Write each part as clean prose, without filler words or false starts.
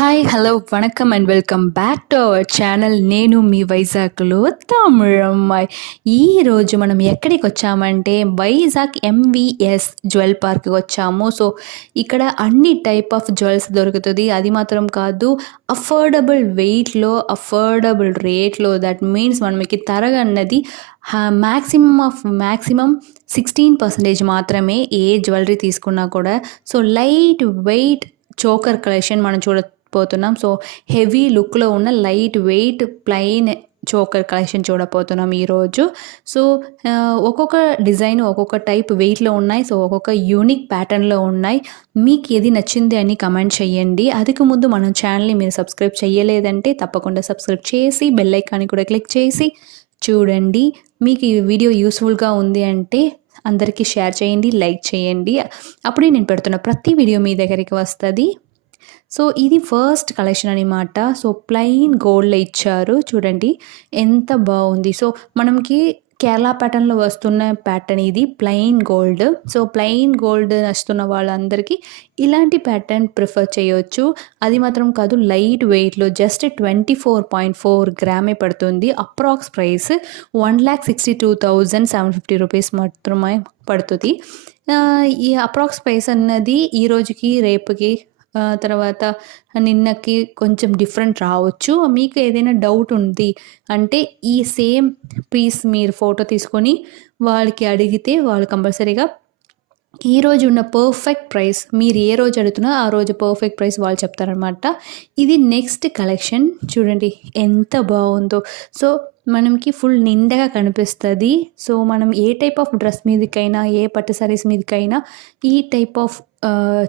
Hi hello vanakkam and welcome back to our channel. నేను మీ వైజాగ్లో తమిళమ్మాయి. ఈరోజు మనం ఎక్కడికి వచ్చామంటే వైజాగ్ ఎంవిఎస్ జ్యువెల్ పార్క్కి వచ్చాము. సో ఇక్కడ అన్ని టైప్ ఆఫ్ జ్యువెల్స్ దొరుకుతుంది. అది మాత్రం కాదు, అఫోర్డబుల్ వెయిట్లో అఫోర్డబుల్ రేట్లో. దట్ మీన్స్ మనకి తరగన్నది మ్యాక్సిమం 16% మాత్రమే ఏ జ్యువెలరీ తీసుకున్నా కూడా. So light weight choker collection మనం చూడబోతున్నాం. సో హెవీ లుక్లో ఉన్న light weight plain choker collection చూడబోతున్నాం ఈరోజు. సో ఒక్కొక్క డిజైన్ ఒక్కొక్క టైప్ వెయిట్లో ఉన్నాయి. సో ఒక్కొక్క యూనిక్ ప్యాటర్న్లో ఉన్నాయి. మీకు ఏది నచ్చింది అని కమెంట్ చేయండి. అందుకు ముందు మన ఛానల్ని మీరు సబ్స్క్రైబ్ చేయలేదంటే తప్పకుండా సబ్స్క్రైబ్ చేసి బెల్ ఐకాన్ని కూడా క్లిక్ చేసి చూడండి. మీకు ఈ వీడియో యూస్ఫుల్గా ఉంది అంటే అందరికీ షేర్ చేయండి, లైక్ చేయండి. అప్పుడే నేను పెడుతున్న ప్రతి వీడియో మీ దగ్గరికి వస్తుంది. సో ఇది ఫస్ట్ కలెక్షన్ అనమాట. సో ప్లెయిన్ గోల్డ్లో ఇచ్చారు, చూడండి ఎంత బాగుంది. సో మనకి కేరళ ప్యాటర్న్లో వస్తున్న ప్యాటర్న్ ఇది plain gold. So plain gold నచ్చుతున్న వాళ్ళందరికీ ఇలాంటి ప్యాటర్న్ ప్రిఫర్ చేయొచ్చు. అది మాత్రం కాదు, లైట్ వెయిట్లో జస్ట్ 24.4 గ్రామే పడుతుంది. అప్రాక్స్ ప్రైస్ 1,62,750 రూపీస్ మాత్రమే పడుతుంది. ఈ అప్రాక్స్ ప్రైస్ అన్నది ఈ రోజుకి రేపుకి తర్వాత నిన్నకి కొంచెం డిఫరెంట్ రావచ్చు. మీకు ఏదైనా డౌట్ ఉంది అంటే ఈ సేమ్ పీస్ మీరు ఫోటో తీసుకొని వాళ్ళకి అడిగితే వాళ్ళు కంపల్సరీగా ఈరోజు ఉన్న పర్ఫెక్ట్ ప్రైస్, మీరు ఏ రోజు అడుగుతున్నా ఆ రోజు పర్ఫెక్ట్ ప్రైస్ వాళ్ళు చెప్తారనమాట. ఇది నెక్స్ట్ కలెక్షన్, చూడండి ఎంత బాగుందో. సో మనకి ఫుల్ నిండగా కనిపిస్తుంది. సో మనం ఏ టైప్ ఆఫ్ డ్రెస్ మీదకైనా, ఏ పట్టు సారీస్ మీదకైనా ఈ టైప్ ఆఫ్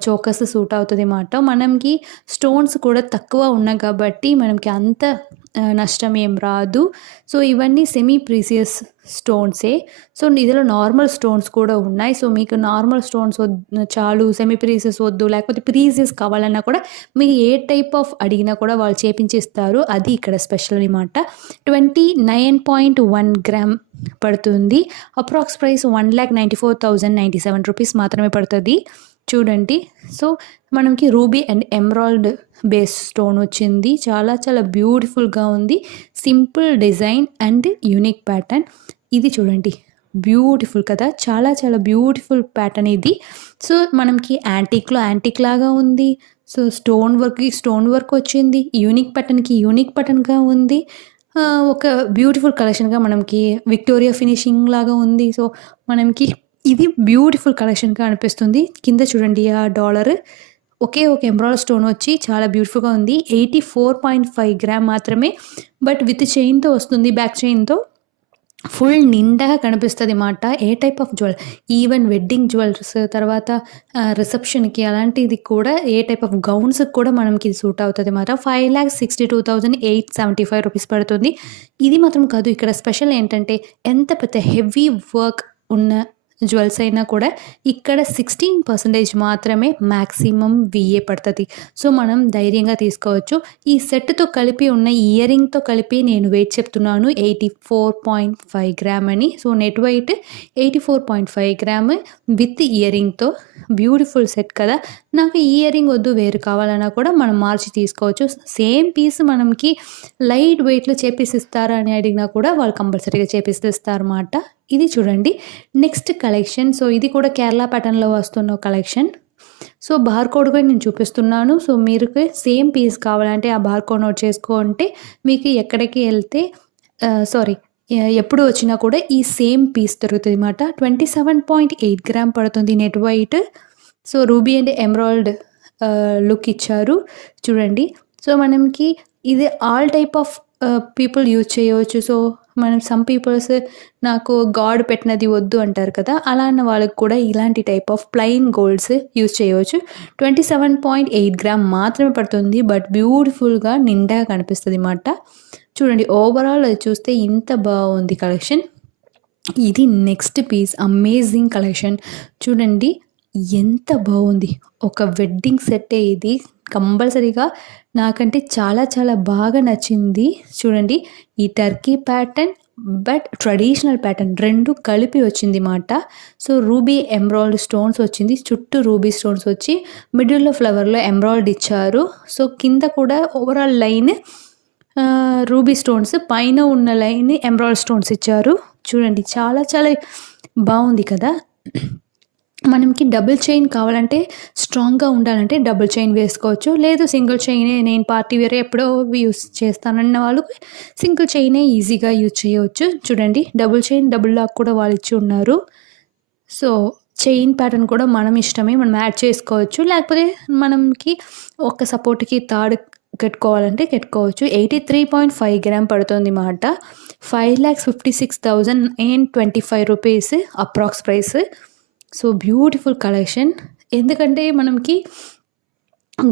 చోకస్ సూట్ అవుతుంది అన్నమాట. మనకి స్టోన్స్ కూడా తక్కువ ఉన్నాయి కాబట్టి మనకి అంత నష్టం ఏం రాదు. సో ఇవన్నీ సెమీ ప్రీసియస్ స్టోన్సే. సో ఇందులో నార్మల్ స్టోన్స్ కూడా ఉన్నాయి. సో మీకు నార్మల్ స్టోన్స్ చాలు, సెమీ ప్రీసియస్ వద్దు, లేకపోతే ప్రీసియస్ కావాలన్నా కూడా మీరు ఏ టైప్ ఆఫ్ అడిగినా కూడా వాళ్ళు చేపించిస్తారు. అది ఇక్కడ స్పెషల్ అనమాట. 29.1 గ్రామ్ పడుతుంది. అప్రాక్స్ ప్రైస్ 1,94,097 రూపీస్ మాత్రమే పడుతుంది. చూడండి. సో మనకి ruby and emerald base stone వచ్చింది. చాలా చాలా బ్యూటిఫుల్గా ఉంది. Simple design and unique pattern. ఇది చూడండి, బ్యూటిఫుల్ కదా, చాలా చాలా బ్యూటిఫుల్ ప్యాటర్న్ ఇది. సో మనకి యాంటిక్ లాగా ఉంది. సో స్టోన్ వర్క్ వచ్చింది. యూనిక్ ప్యాటర్న్గా ఉంది. ఒక బ్యూటిఫుల్ కలెక్షన్గా మనకి విక్టోరియా ఫినిషింగ్ లాగా ఉంది. సో మనకి ఇది బ్యూటిఫుల్ కలెక్షన్గా అనిపిస్తుంది. కింద చూడండి, ఆ డాలర్ ఒకే ఒక ఎంబ్రాయిడరీ స్టోన్ వచ్చి చాలా బ్యూటిఫుల్గా ఉంది. 84.5 గ్రామ్ మాత్రమే, బట్ విత్ చైన్తో వస్తుంది, బ్యాక్ చైన్తో. ఫుల్ నిండగా కనిపిస్తుంది అన్నమాట. ఏ type of jewel, even wedding jewels, తర్వాత రిసెప్షన్కి అలాంటిది కూడా, ఏ టైప్ ఆఫ్ గౌన్స్కి కూడా మనకి ఇది సూట్ అవుతుంది అన్నమాట. 5,62,875 రూపీస్ పడుతుంది. ఇది మాత్రం కాదు, ఇక్కడ స్పెషల్ ఏంటంటే ఎంత పెద్ద హెవీ వర్క్ ఉన్న జ్యువెల్స్ అయినా కూడా ఇక్కడ 16% మాత్రమే మ్యాక్సిమం విఏ పడుతుంది. సో మనం ధైర్యంగా తీసుకోవచ్చు. ఈ సెట్తో కలిపి ఉన్న ఇయర్ రింగ్తో కలిపి నేను వెయిట్ చెప్తున్నాను 84.5 గ్రామ్ అని. So net weight 84.5 gram with ear రింగ్తో. బ్యూటిఫుల్ సెట్ కదా. నాకు ఇయర్ రింగ్ వద్దు, వేరు కావాలన్నా కూడా మనం మార్చి తీసుకోవచ్చు. సేమ్ పీస్ మనకి లైట్ వెయిట్లో చేపిస్తారా అని అడిగినా కూడా వాళ్ళు కంపల్సరీగా చేపిస్తారన్నమాట. ఇది చూడండి నెక్స్ట్ కలెక్షన్. సో ఇది కూడా కేరళ ప్యాటర్న్లో వస్తున్న కలెక్షన్. సో బార్కోడ్ కూడా నేను చూపిస్తున్నాను. సో మీరు సేమ్ పీస్ కావాలంటే ఆ బార్కోడ్ నోట్ చేసుకుంటే మీకు ఎక్కడికి వెళ్తే ఎప్పుడు వచ్చినా కూడా ఈ సేమ్ పీస్ దొరుకుతుంది అన్నమాట. 27.8 గ్రామ్ పడుతుంది net weight. So ruby and emerald look ఇచ్చారు, చూడండి. సో మనకి ఇది all type of people use చేయవచ్చు. సో మనం సమ్ పీపుల్స్ నాకు గాడ్ పెట్టినది వద్దు అంటారు కదా, అలా అన్న వాళ్ళకి కూడా ఇలాంటి type of plain golds use చేయవచ్చు. 27.8 గ్రామ్ మాత్రమే పడుతుంది, బట్ బ్యూటిఫుల్గా నిండగా కనిపిస్తుంది అన్నమాట. చూడండి, ఓవరాల్ అది చూస్తే ఇంత బాగుంది కలెక్షన్. ఇది నెక్స్ట్ పీస్, అమేజింగ్ కలెక్షన్. చూడండి ఎంత బాగుంది. ఒక వెడ్డింగ్ సెట్టే ఇది. కంపల్సరీగా నాకంటే చాలా చాలా బాగా నచ్చింది. చూడండి, ఈ Turkey pattern but traditional pattern 2 కలిపి వచ్చింది మాట. సో, రూబీ ఎమరాల్డ్ స్టోన్స్ వచ్చింది. చుట్టూ రూబీ స్టోన్స్ వచ్చి మిడిల్‌లో ఫ్లవర్‌లో ఎమరాల్డ్ ఇచ్చారు. సో, కింద కూడా ఓవరాల్ లైన్ రూబీ స్టోన్స్, పైన ఉన్న లైన్ ఎమరాల్డ్ స్టోన్స్ ఇచ్చారు. చూడండి చాలా చాలా బావుంది కదా! మనకి డబుల్ చైన్ కావాలంటే స్ట్రాంగ్‌గా ఉండాలంటే డబుల్ చైన్ వేసుకోవచ్చు. లేదు సింగిల్ చైనే నేను పార్టీ వేర్ ఎప్పుడో యూజ్ చేస్తానన్న వాళ్ళు సింగిల్ చైనే ఈజీగా యూజ్ చేయవచ్చు. చూడండి డబుల్ చైన్, డబుల్ లాక్ కూడా వాళ్ళు ఇచ్చి ఉన్నారు. సో, చైన్ ప్యాటర్న్ కూడా మనం ఇష్టమే. మనం యాడ్ చేసుకోవచ్చు. లేకపోతే మనకి ఒక సపోర్ట్‌కి తాడు కట్టుకోవాలంటే కట్టుకోవచ్చు. 83.5 గ్రామ్ పడుతుంది మాట. 5,56,025 rupees approx price. So, beautiful collection. ఎందుకంటే మనకి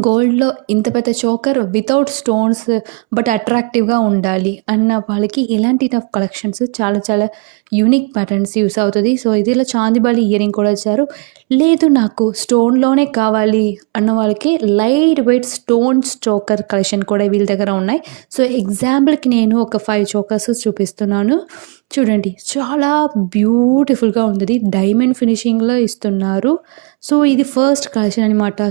గోల్డ్‌లో ఇంత పెద్ద చోకర్ వితౌట్ స్టోన్స్ బట్ అట్రాక్టివ్‌గా ఉండాలి అన్న వాళ్ళకి ఇలాంటి టఫ్ కలెక్షన్స్ చాలా చాలా యూనిక్ ప్యాటర్న్స్ యూస్ అవుతది. సో, ఇదిలో చాందిబాలి ఇయరింగ్ కూడా ఇచ్చారు. లేదు నాకు స్టోన్‌లోనే కావాలి అన్న వాళ్ళకి light weight stones choker collection కూడా వీళ్ళ దగ్గర ఉన్నాయి. సో, ఎగ్జాంపుల్‌కి నేను ఒక 5 చోకర్స్ చూపిస్తున్నాను. చూడండి చాలా బ్యూటిఫుల్‌గా ఉంటది. డైమండ్ ఫినిషింగ్‌లో ఇస్తున్నారు. సో, ఇది ఫస్ట్ కలెక్షన్ అనమాట.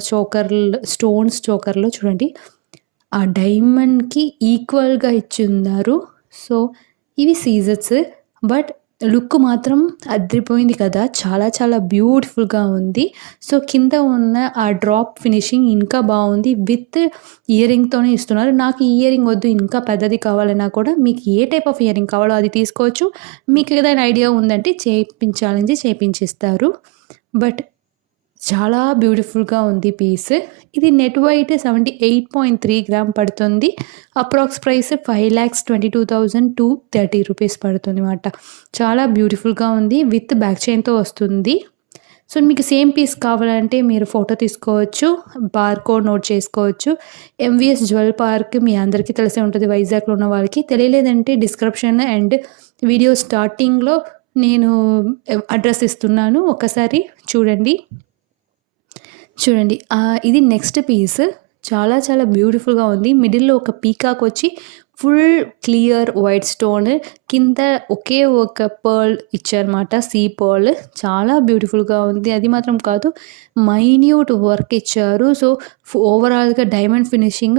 స్టోన్స్ చోకర్‌లో చూడండి. ఆ డైమండ్‌కి ఈక్వల్‌గా ఇచ్చున్నారు. సో, ఇవి సీజర్స్ బట్ లుక్ మాత్రం అదిరిపోయింది కదా! చాలా చాలా బ్యూటిఫుల్‌గా ఉంది. సో, కింద ఉన్న ఆ డ్రాప్ ఫినిషింగ్ ఇంకా బావుంది. విత్ ఇయరింగ్‌తోనే ఇస్తున్నారు. నాకు ఈ ఇయరింగ్ వద్దు ఇంకా పెద్దది కావాలన్నా కూడా మీకు ఏ టైప్ ఆఫ్ ఇయరింగ్ కావాలో అది తీసుకోవచ్చు. మీకు ఏదైనా ఐడియా ఉందంటే చేపించాలని చేపించిస్తారు. బట్ చాలా బ్యూటిఫుల్‌గా ఉంది పీస్. ఇది నెట్ వెయిట్ 78.3 గ్రామ్ పడుతుంది. అప్రాక్స్ ప్రైస్ 5,22,230 రూపీస్ పడుతుంది మాట. చాలా బ్యూటిఫుల్‌గా ఉంది. విత్ బ్యాక్ చైన్‌తో వస్తుంది. సో, మీకు సేమ్ పీస్ కావాలంటే మీరు ఫోటో తీసుకోవచ్చు. బార్‌కోడ్ నోట్ చేసుకోవచ్చు. ఎంవీఎస్ జ్యువెల్ పార్క్ మీ అందరికీ తెలిసే ఉంటది వైజాగ్‌లో ఉన్న వాళ్ళకి. తెలియలేదంటే డిస్క్రిప్షన్ అండ్ వీడియో స్టార్టింగ్‌లో నేను అడ్రస్ ఇస్తున్నాను. ఒకసారి చూడండి. చూడండి. ఇది నెక్స్ట్ పీస్. చాలా చాలా బ్యూటిఫుల్‌గా ఉంది. మిడిల్‌లో ఒక పీకాక్ వచ్చి ఫుల్ క్లియర్ వైట్ స్టోన్ కింద ఒకే ఒక పర్ల్ ఇచ్చారన్నమాట. సీ పర్ల్ చాలా బ్యూటిఫుల్‌గా ఉంది. అది మాత్రం కాదు మైన్యూట్ వర్క్ ఇచ్చారు. సో, ఓవరాల్‌గా డైమండ్ ఫినిషింగ్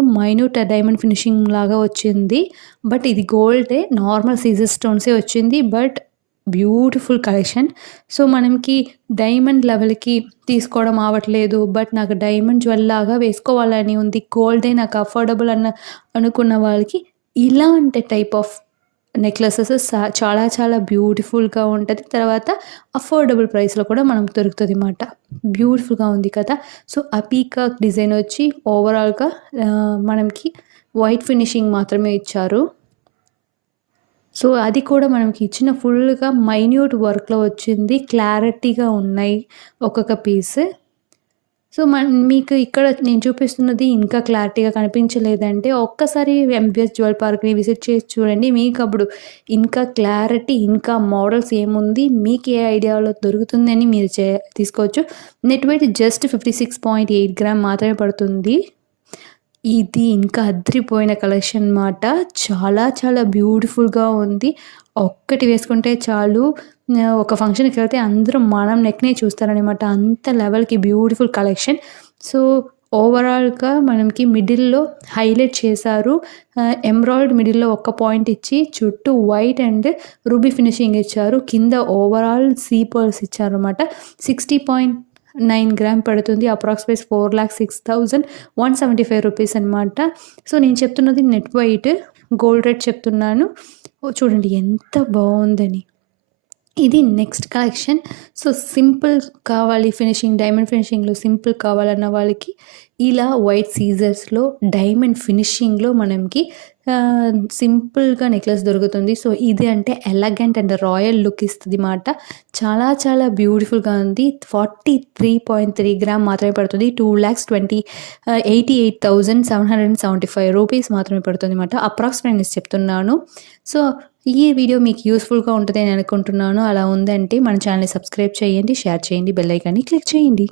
డైమండ్ ఫినిషింగ్ లాగా వచ్చింది. బట్ ఇది గోల్డే నార్మల్ సీజర్ స్టోన్సే వచ్చింది. But beautiful collection. సో, మనకి డైమండ్ లెవెల్‌కి తీసుకోవడం అవ్వట్లేదు. బట్ నాకు డైమండ్ జ్యువెల్ లాగా వేసుకోవాలని ఉంది. గోల్డే నాకు అఫోర్డబుల్ అనుకున్న వాళ్ళకి ఇలాంటి టైప్ ఆఫ్ నెక్లెసెస్ చాలా చాలా బ్యూటిఫుల్‌గా ఉంటది. తర్వాత అఫోర్డబుల్ ప్రైస్‌లో కూడా మనకు దొరుకుతది మాట. బ్యూటిఫుల్‌గా ఉంది కదా! సో, ఆ పీకాక్ డిజైన్ వచ్చి ఓవరాల్‌గా మనకి వైట్ ఫినిషింగ్ మాత్రమే ఇచ్చారు. సో, అది కూడా మనకి ఇచ్చిన ఫుల్‌గా మైన్యూట్ వర్క్‌లో వచ్చింది. క్లారిటీగా ఉన్నాయి ఒక్కొక్క పీస్. సో, మీకు ఇక్కడ నేను చూపిస్తున్నది ఇంకా క్లారిటీగా కనిపించలేదంటే ఒక్కసారి ఎంవీఎస్ జ్యువెల్ పార్క్‌ని విజిట్ చేసి చూడండి. మీకప్పుడు ఇంకా క్లారిటీ, ఇంకా మోడల్స్ ఏముంది, మీకు ఏ ఐడియాలో దొరుకుతుందని మీరు తీసుకోవచ్చు. నెట్ వెయిట్ జస్ట్ 56.8 గ్రామ్ మాత్రమే పడుతుంది. ఇది ఇంకా అదిరిపోయిన కలెక్షన్ మాట. చాలా చాలా బ్యూటిఫుల్‌గా ఉంది. ఒక్కటి వేసుకుంటే చాలు ఒక ఫంక్షన్‌కెళ్తే అందరూ మనం నెక్‌నే చూస్తారనమాట. అంత లెవెల్‌కి బ్యూటిఫుల్ కలెక్షన్. సో, ఓవరాల్‌గా మనకి మిడిల్‌లో హైలైట్ చేశారు. ఎమరాల్డ్ మిడిల్‌లో ఒక పాయింట్ ఇచ్చి చుట్టూ వైట్ అండ్ రూబీ ఫినిషింగ్ ఇచ్చారు. కింద ఓవరాల్ సీ పర్ల్స్ ఇచ్చారనమాట. 60.9 గ్రామ్ పడుతుంది. అప్రాక్స్ ప్రైస్ 4,06,175 రూపీస్ అనమాట. సో, నేను చెప్తున్నది నెట్ వెయిట్. గోల్డ్ రేట్ చెప్తున్నాను. చూడండి ఎంత బావుందని. ఇది నెక్స్ట్ కలెక్షన్. సో, సింపుల్ కావాలి డైమండ్ ఫినిషింగ్‌లో సింపుల్ కావాలన్న వాళ్ళకి ఇలా వైట్ సీజర్స్‌లో డైమండ్ ఫినిషింగ్‌లో మనకి సింపుల్‌గా నెక్లెస్ దొరుకుతుంది. సో, ఇది అంటే ఎలగెంట్ అండ్ రాయల్ లుక్ ఇస్తది మాట. చాలా చాలా బ్యూటిఫుల్‌గా ఉంది. 43.3 గ్రామ్ మాత్రమే పడుతుంది. 88,775 రూపీస్ మాత్రమే పడుతుంది మాట. అప్రాక్స్ ప్రైస్ చెప్తున్నాను. సో, ఈ వీడియో మీకు యూస్‌ఫుల్‌గా ఉంటదని అనుకుంటున్నాను. అలా ఉందంటే మన ఛానెల్‌ని సబ్స్క్రైబ్ చేయండి, షేర్ చేయండి, బెల్ ఐకాన్‌ని క్లిక్ చేయండి.